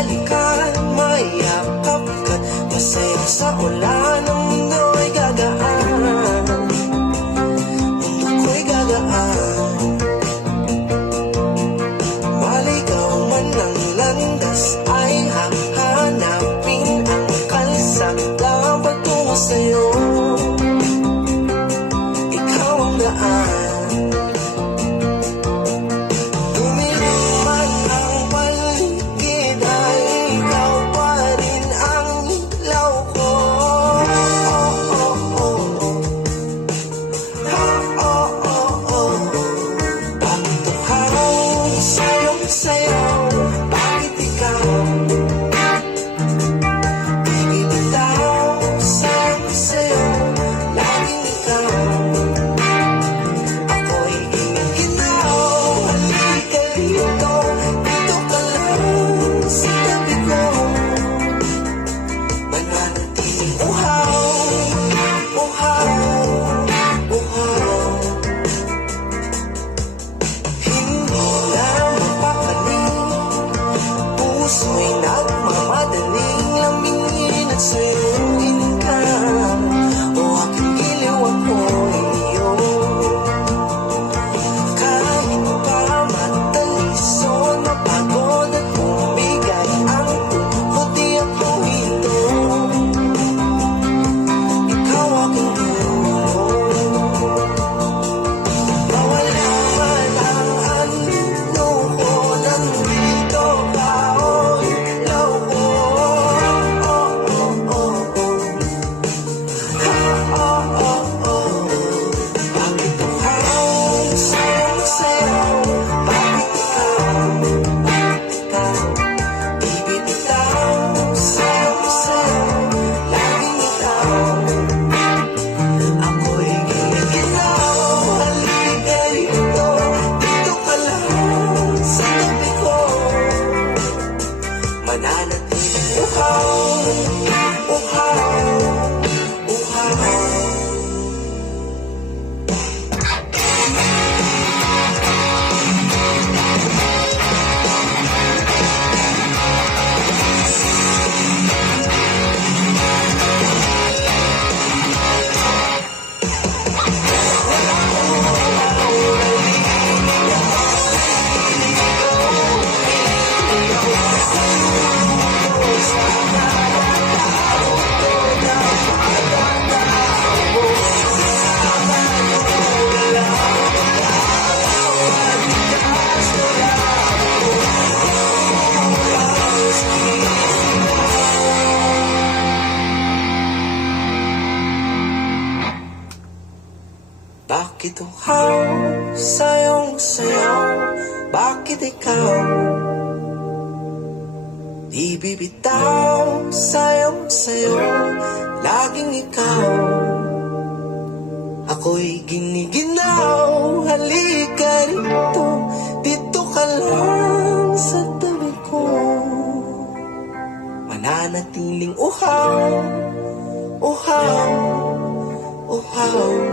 halikan, mayakap ka, masaya sa ulan, ang mundo'y gagaan, mundo ko'y gagaan. Maligaw man ang landas, ay hahanapin ang kalsada patungo sa'yo. Ikaw ang daan. Puso'y nagmamadaling lamingin at sayuin ka. O aking giliw, ako'y iyo. Kahit pa matalison, mapagod at bumigay ang puso, di ako ito. Ikaw aking dulo. Mawala man ang anino ko, nandito ka. Mananatiling uhaw, uhaw, uhaw. Bakit uhaw sayong sayaw? Bakit ikaw di bibitaw? Sayong sayo, laging ikaw. Ako'y giniginaw, halika rito, dito ka lang sa tabi ko. Mananatiling uhaw, uhaw, uhaw.